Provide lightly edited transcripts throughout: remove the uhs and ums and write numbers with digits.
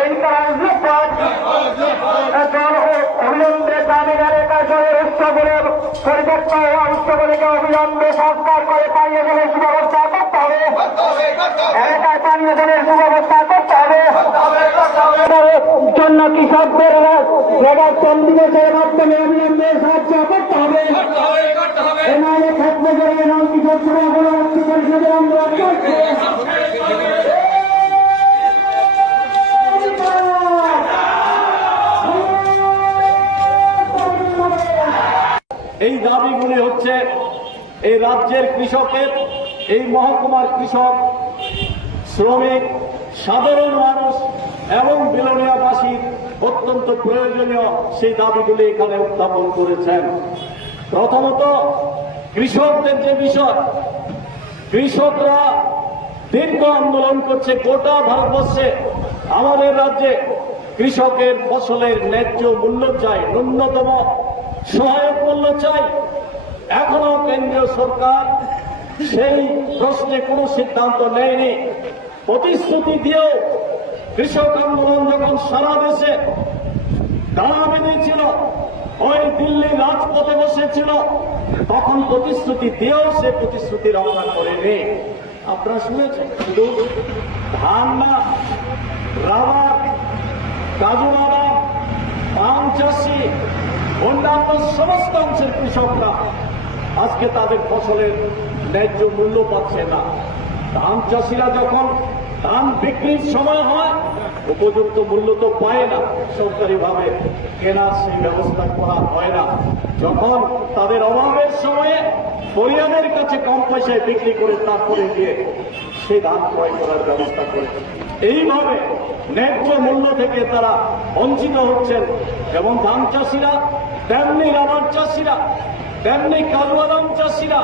এই কার্যপথ এখন অবিলম্বে গ্রামীণ এলাকায় উৎসবগুলো পরিত্যক্ত হওয়া উৎসবগুলিকে অবিলম্বে সংস্কার করে পানীয় জলের সুব্যবস্থা করতে হবে। এলাকায় পানীয় জলের সুব্যবস্থা করতে হবে জন্য কৃষকদের রেগার দিবসের মাধ্যমে অবিলম্বে সাহায্য করতে হবে। এনআইএ থাকবে যে এনাম কৃষক সভাগুলো পরিষদের আন্দোলন করছে। এই দাবিগুলি হচ্ছে এই রাজ্যের কৃষকের, এই মহকুমার কৃষক, শ্রমিক, সাধারণ মানুষ এবং বিলোনিয়াবাসীর অত্যন্ত প্রয়োজনীয় সেই দাবিগুলি এখানে উত্থাপন করেছেন। প্রথমত কৃষকদের যে বিষয়, কৃষকরা দীর্ঘ আন্দোলন করছে গোটা ভারতবর্ষে। আমাদের রাজ্যে কৃষকের ফসলের ন্যায্য মূল্য চাই, ন্যূনতম সহায়ক মূল্য চাই। এখনো কেন্দ্রীয় সরকার সেই প্রশ্নে কোনো সিদ্ধান্ত নেয়নি। প্রতিশ্রুতি দিয়েও কৃষক আন্দোলন যখন সারা দেশে দাঁড়া বেঁধেছিল, ওই দিল্লি রাজপথে বসেছিল, তখন প্রতিশ্রুতি দিয়েও সে প্রতিশ্রুতি রক্ষা করেনি। আপনারা শুনেছেন, শুধু ধান না, রাবার, কাজু বাদাম, পান চাষি, অন্যান্য সমস্ত অংশের কৃষকরা আজকে তাদের ফসলের ন্যায্য মূল্য পাচ্ছে না। ধান চাষিরা যখন ধান বিক্রির সময় হয়, উপযুক্ত মূল্য তো পায় না, সরকারিভাবে কেনার সেই ব্যবস্থা করা হয় না। যখন তাদের অভাবের সময়ে ফরিয়াদের কাছে কম পয়সায় বিক্রি করে তারপরে গিয়ে সেই ধান ক্রয় করার ব্যবস্থা করে, এইভাবে ন্যায্য মূল্য থেকে তারা বঞ্চিত হচ্ছেন। যেমন ধান চাষিরা, তেমনি রাবার চাষিরা, তেমনি কাজু বাদাম চাষিরা।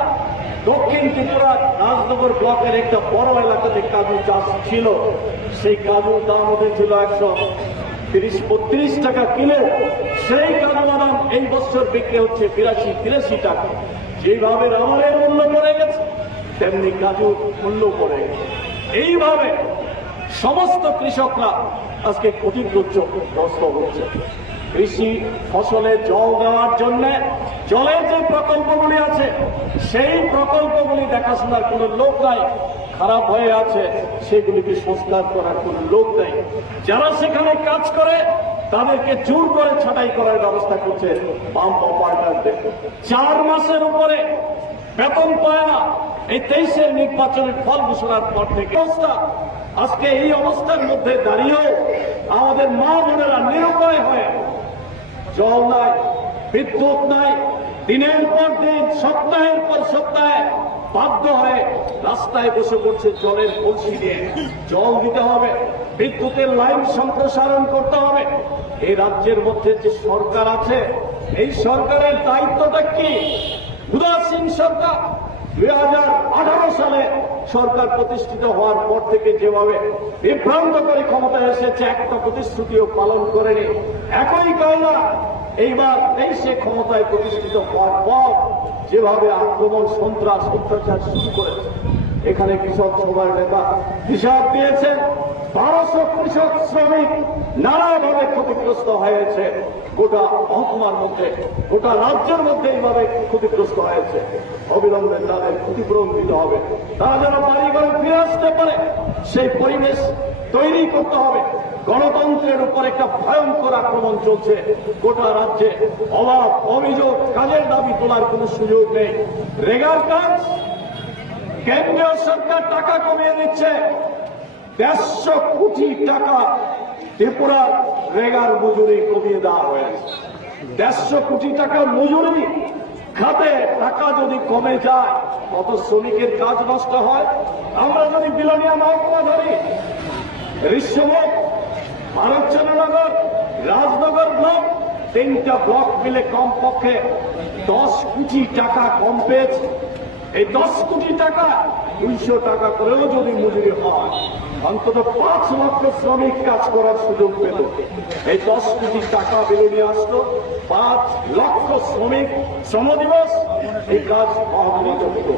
দক্ষিণ ত্রিপুরার রাজনগর ব্লকের একটা বড় এলাকাতে কাজু চাষ ছিল। সেই কাজুর দাম ওদের ছিল 130-32 টাকা কিলো। সেই কাজু বাদাম এই বছর বিক্রি হচ্ছে 82-83 টাকা। যেভাবে রাবারের মূল্য পড়ে গেছে, তেমনি কাজুর মূল্য পড়ে গেছে। এইভাবে সমস্ত কৃষকরা আজকে ক্ষতিগ্রস্ত হচ্ছে। কৃষি ফসলে জল দেওয়ার জন্য জলের যে প্রকল্পগুলি আছে, সেই প্রকল্পগুলি দেখাশোনার কোনো লোক নাই, খারাপ হয়ে আছে, সেগুলিকে সংস্কার করার কোনো লোক নেই। যারা সেখানে কাজ করে তাদেরকে জোর করে ছাঁটাই করার ব্যবস্থা করছে বাম অপারেটরদের। 4 মাসের উপরে বেতন পায় না। এই 23-এর নির্বাচনের ফল ঘোষণার পর থেকে আজকে এই অবস্থার মধ্যে দাঁড়িয়েও আমাদের মা বোনেরা নিরুপায় হয়ে, জল নাই, বিদ্যুৎ নাই, দিনের পর দিন, সপ্তাহের পর সপ্তাহে বাধ্য হয়ে রাস্তায় বসে পড়ছে জলের কলসি নিয়ে। জল দিতে হবে, বিদ্যুতের লাইন সম্প্রসারণ করতে হবে। এই রাজ্যের মধ্যে যে সরকার আছে, এই সরকারের দায়িত্বটা কি? উদাসীন সরকার। 2018 সালে সরকার প্রতিষ্ঠিত হওয়ার পর থেকে যেভাবে বিভ্রান্তকারী ক্ষমতায় এসেছে, একটা প্রতিশ্রুতিও পালন করেনি। একই কায়দা এইবার সে ক্ষমতায় প্রতিষ্ঠিত হওয়ার পর যেভাবে আক্রমণ, সন্ত্রাস, অত্যাচার শুরু করেছে। এখানে কৃষক সভার নেতা হিসাব দিয়েছেন 1200 কৃষক শ্রমিক নানাভাবে ক্ষতিগ্রস্ত হয়েছে। গোটা মহকুমার মধ্যে, গোটা রাজ্যের মধ্যে এইভাবে ক্ষতিগ্রস্ত হয়েছে। অবিলম্বে তাদের ক্ষতিপূরণ দিতে হবে। তারা যেন বাড়ি ঘরে ফিরে আসতে পারে, সেই পরিবেশ তৈরি করতে হবে। গণতন্ত্রের উপর একটা ভয়ঙ্কর আক্রমণ চলছে গোটা রাজ্যে। অভাব, অভিযোগ, কাজের দাবি তোলার কোনো সুযোগ নেই। রেগার কাজ, কেন্দ্রীয় সরকার টাকা কমিয়ে দিচ্ছে। 150 কোটি টাকা ত্রিপুরার রেগার মজুরি কমিয়ে দেওয়া হয়েছে। 150 কোটি টাকার মজুরি খাতে টাকা যদি কমে যায়, কত শ্রমিকের কাজ নষ্ট হয়। আমরা যদি বিলোনিয়া মহকুমা ধরি, ঋষ্যমুখ, ভারতচন্দ্রনগর, রাজনগর ব্লক, 3টা ব্লক মিলে কমপক্ষে 10 কোটি টাকা কম পেয়েছে। এই 10 কোটি টাকা 200 টাকা করেও যদি মজুরি হয়, অন্তত 5 লক্ষ শ্রমিক কাজ করার সুযোগ পেল। এই 10 কোটি টাকা বিলোনিয়া আসলো, 5 লক্ষ শ্রমিক শ্রম দিবস এই কাজ সমাপ্ত হতো।